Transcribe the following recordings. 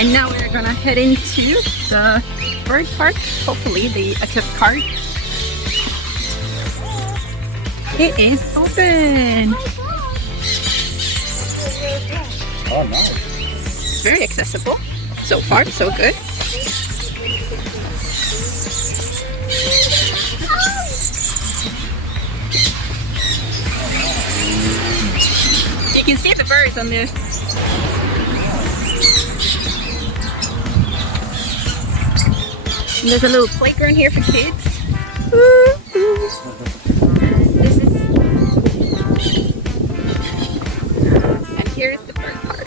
And now we're gonna head into the bird park. Hopefully the equipped cart. It is open. Oh, nice. Very accessible. So far, so good. You can see the birds on the. And there's a little playground here for kids. This is. And here's the bird park.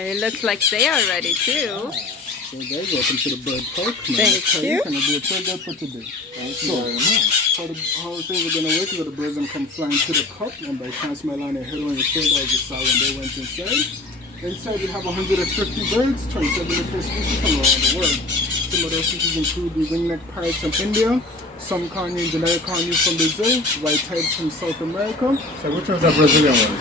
It looks like they are ready too. So guys, welcome to the bird park. Thank you. And I'll be a tour guide for today. How things are going to work is that the birds can fly into the cup, and by chance my line head on your shoulder as you saw when they went inside. Inside we have 150 birds, 27 different species from around the world. Some of those species include the ringneck parrots from India, some carney and generic carney from Brazil, white-head from South America. So which one's the Brazilian one?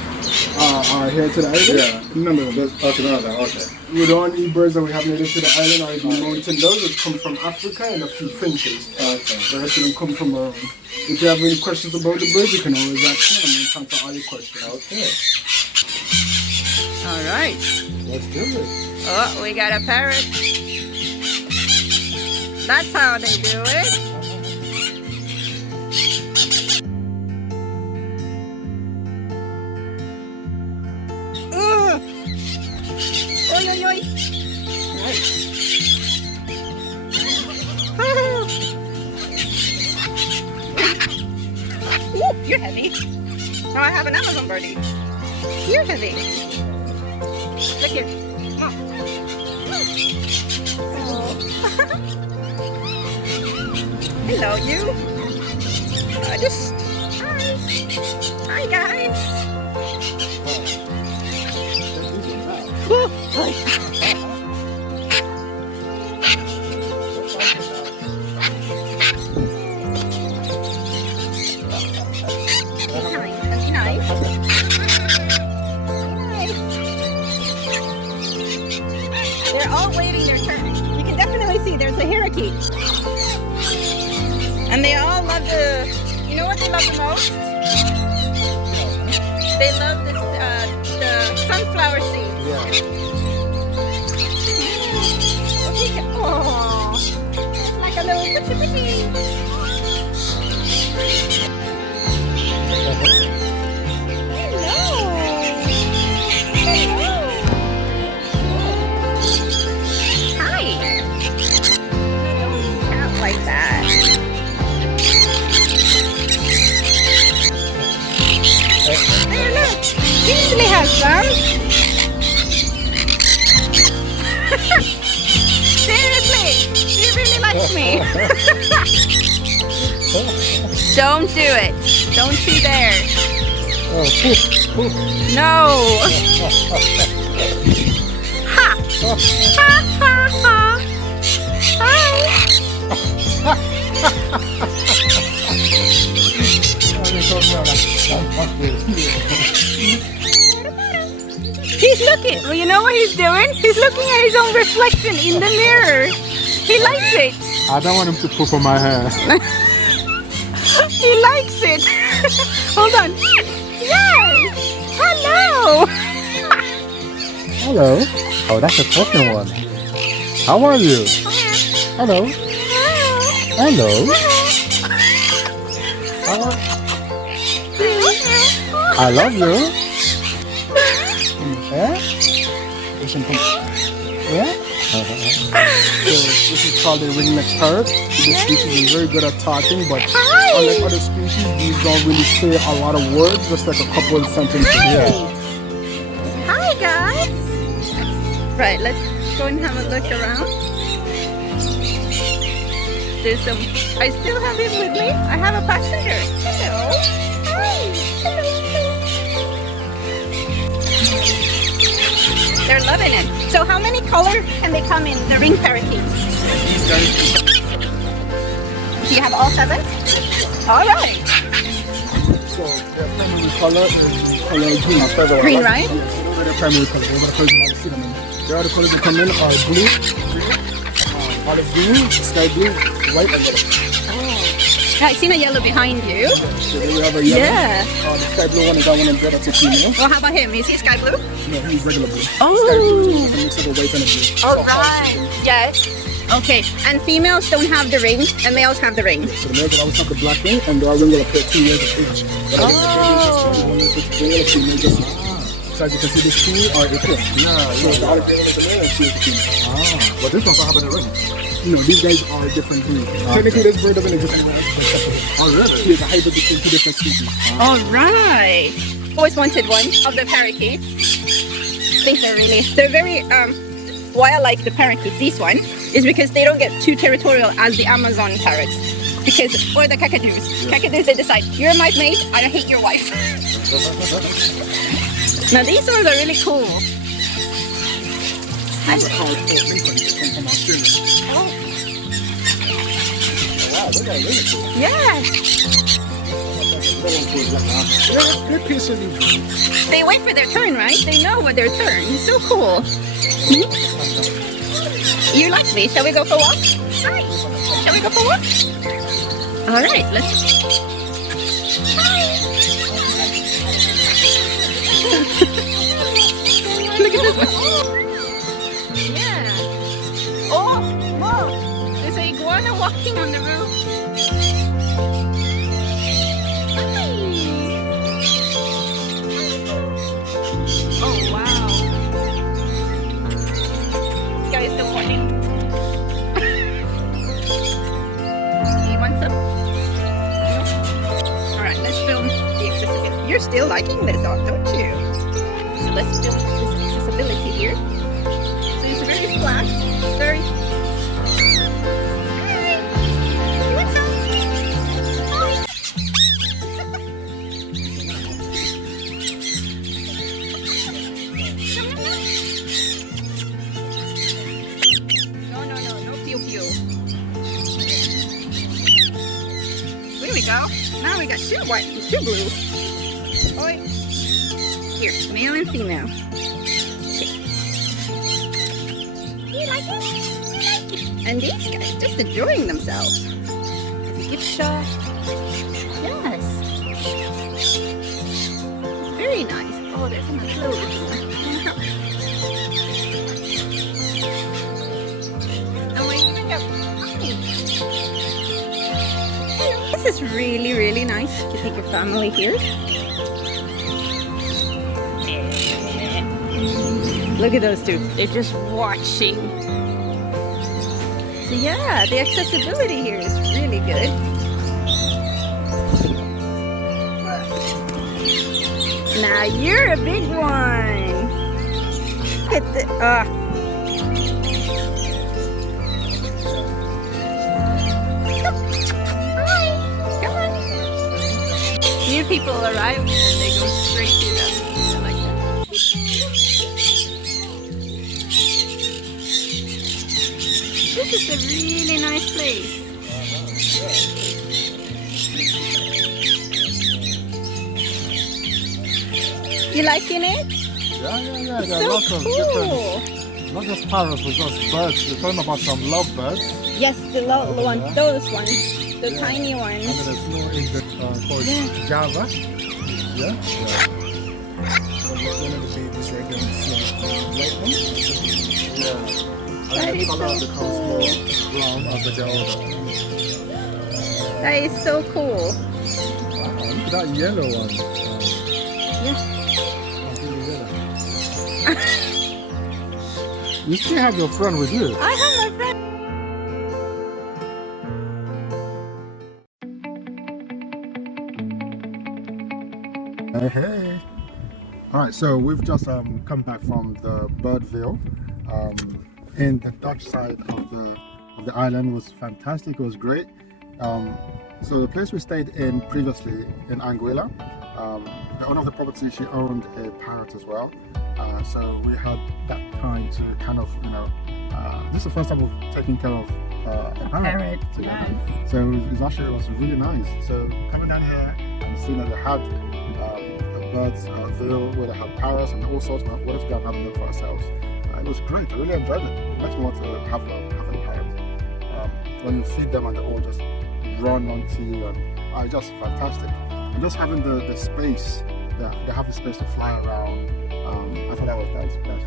Here to the island? Yeah. None of them. Okay, none of them. Okay. We don't eat birds that we have native to the island or the mountain doves, which come from Africa, and a few finches. Okay. The rest of them come from around. If you have any questions about the birds, you can always ask me, and I'm going to answer all your questions. Okay. All right. Let's do it. Oh, we got a parrot. That's how they do it. Oi, oi, oi. Ooh, you're heavy. Now I have an Amazon birdie. You're heavy. Look here. Oh. Hello, you. Hi guys. Ooh, hi. They're all waiting their turn. You can definitely see there's a hierarchy. And they all love you know what they love the most? They love the sunflower seeds. Yeah. Oh, it's like a little pretty. Like that. There, look. He usually has some. Seriously, he really likes me. Don't do it. Don't you dare. Oh, poof, poof. No. Ha. Ha ha ha. Hi. He's looking. Well, you know what he's doing? He's looking at his own reflection in the mirror. He likes it. I don't want him to poop on my hair. He likes it. Hold on. Yes. Hello. Hello. Oh, that's a talking one. How are you? Hello. Hello. I love you. Yeah? Yeah? So this is called the ringneck parrot. This species is very good at talking, but unlike other species, these don't really say a lot of words, just like a couple of sentences. Yeah. Hi guys. Right, let's go and have a look around. There's some. I still have him with me. I have a passenger. Hello. Hi. Hello. So how many colors can they come in, the ring parakeets? These guys, Do you have all 7? All right. so their primary color is color green. Green, right? Yes, those are their primary colors. Those are the colors you might see them in. The other colors that come in are blue, olive green, sky blue, white, and yellow. I seen a yellow behind you. So there we have a yellow. Yeah. The sky blue one is that one in red, that's a female. Well, how about him? Is he sky blue? No, he's regular blue. Oh. Sky blue is a mix of the white and the blue. All So right. Yes. Okay. And females don't have the ring, and males have the ring. So the males will always have the black ring, and the ring will appear 2 years of age. But I think the male is just male or female, just so as you can see, these two are equal. Yeah, So the olive green is the male and she is the female. Ah, but this one's not having a ring. No, these guys are different breeds. Technically, this bird doesn't exist anywhere else. Oh, really? He is a hybrid between 2 different species. All right. Always wanted one of the parakeets. I think they're very why I like the parakeets, this one, is because they don't get too territorial as the Amazon parrots. Because, or the cacatoos. Cacatoos, they decide, you're my mate, I hate your wife. Now these ones are really cool. These are called they come from Australia. Oh, Wow, look at this. yeah. They're patiently waiting. They wait for their turn, right? They know what their turn. It's so cool. You like me? Shall we go for a walk? Hi. Shall we go for a walk? All right, let's. Look at this one. Yeah. Oh, whoa. There's an iguana walking on the roof. Hi. Oh, wow. This guy is still pointing. Do you want some? No? Alright, let's film the accessibility. You're still liking this, don't you? So let's film this accessibility here. So it's very flat, very... Hi! You want some? Hi! No pew pew. There we go. Now we got 2 white and 2 blue. Oi. Here, male and female. Okay. You like it? You like it? And these guys just enjoying themselves. Give shot. Yes. Very nice. Oh, there's another little one. And we even got Hello. This is really, really nice to take your family here. Look at those two. They're just watching. So yeah, the accessibility here is really good. Now you're a big one. Look at the Come on. New people arrive and they go straight to them. I like that. This is a really nice place. You liking it? Yeah. There are So lots of cool. different, not just parrots, but just birds. We're talking about some lovebirds. Yes, the little one, Yeah. those ones, the Yeah. tiny And ones. then there's no in the called Yeah. Java. Yeah. So this one of the babies right there, you see a white one. Yeah. That And the is color so becomes cool. more brown as they get older. That is so cool. Wow, look at that yellow one. Yeah. You still have your friend with you. I have my friend. Hey. All right, so we've just come back from the Birdville. In the Dutch side of the island. It was fantastic. It was great. So the place we stayed in previously in Anguilla, the owner of the property, she owned a parrot as well. So we had that time to kind of, this is the first time we've taken care of a parrot together. Nice. So it was really nice. So coming down here and seeing that they had a bird'sville where they had parrots and all sorts, we wanted to go and have a look for ourselves. It was great. I really enjoyed it. It makes me want to have a parrot. When you feed them and they all just run onto you, and it's just fantastic. And just having the space, they have the space to fly around. I thought that was great.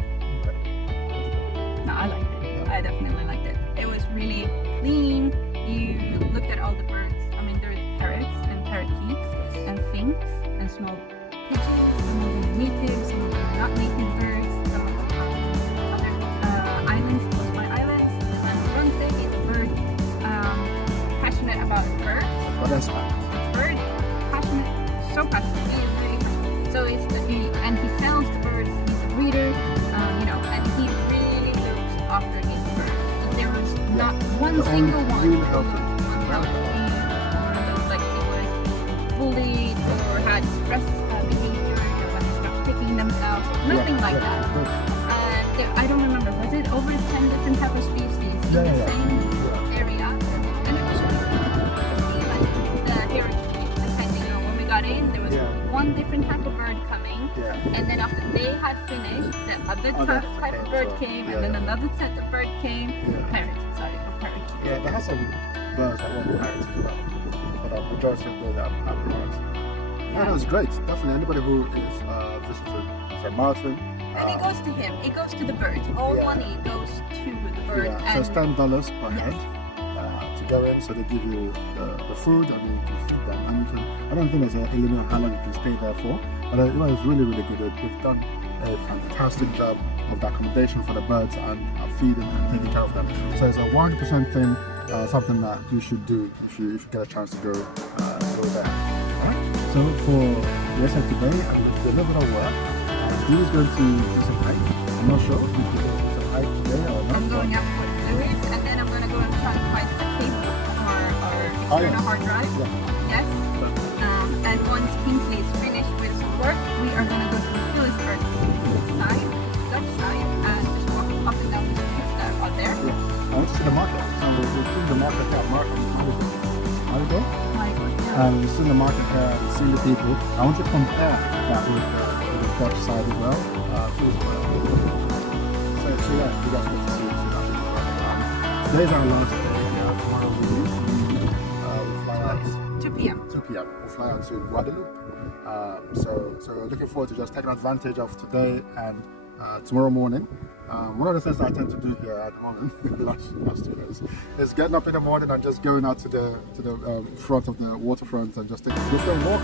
No, I liked it. Yeah. I definitely liked it. It was really clean. You looked at all the birds. I mean, there's parrots and parakeets and finks and small pigeons, some of them native, some of them not native birds, some of them other islands, close by islands. And Bronze is a bird passionate about birds. But that's fine. Bird passionate, so passionate. So and he sells the birds. He's a breeder, and he really looks after his birds. There was not one single one really healthy. or like he was bullied or had stress behavior when they stopped picking themselves. Nothing like that. I don't remember. Was it over 10 different type of species in the same area? And it was really cool to see like the heritage, the kind of, when we got in, there was one different type of bird coming, and then after they had finished, the other type of bird came, and then another type of bird came. Parrot. Yeah, they have some birds that weren't parrots as well, but the majority of birds have parrots. Yeah, that was great. Definitely, anybody who is visited stmaarten. And it goes to him. It goes to the birds. All money goes to the bird. Yeah, so it's $10 per head to go in. So they give you the food, and you can feed them. And you can. I don't think there's a limit how long you can stay there for. But it's really, really good. They've done a fantastic job of the accommodation for the birds and feeding and taking care of them. So it's a 100% thing, something that you should do if you get a chance to go there. Alright. So for the rest of today, I'm going to do a little bit of work. Who's going to do some hike? I'm not sure if he's going to do some hike today or not. I'm going up with Lewis, and then I'm going to go and try to find a cable or external hard drive. Yes. And once Kingsley is finished with some work, we are going to go to the Philipsburg side, Dutch side, and just walk up and down the streets that are out there. I want to see the market. So we've seen the market here. How do you go? And we've seen the market here and seen the people. I want to compare that with the Dutch side as well. So yeah, you guys get to see it. Today's our last day. Tomorrow we fly out 2 p.m. 2 p.m. We'll fly out to Guadeloupe. So we're looking forward to just taking advantage of today and tomorrow morning. One of the things that I tend to do here at the moment, the last 2 days, is getting up in the morning and just going out to the front of the waterfront and just taking a different walk.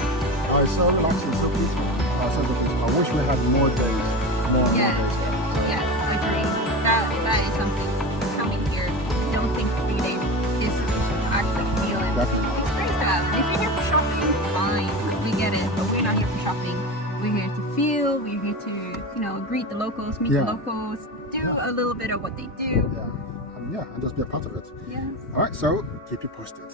It's so relaxing, so peaceful. I wish we had more days, more days. Yes, I agree. That is something. Coming here, don't think 3 days is actually feel it. Experience that. If you're here for shopping, fine. We get it. But we're not here for shopping. We're here to feel. We're here to, greet the locals, meet the locals, do a little bit of what they do. And just be a part of it. Yes. All right, so keep you posted.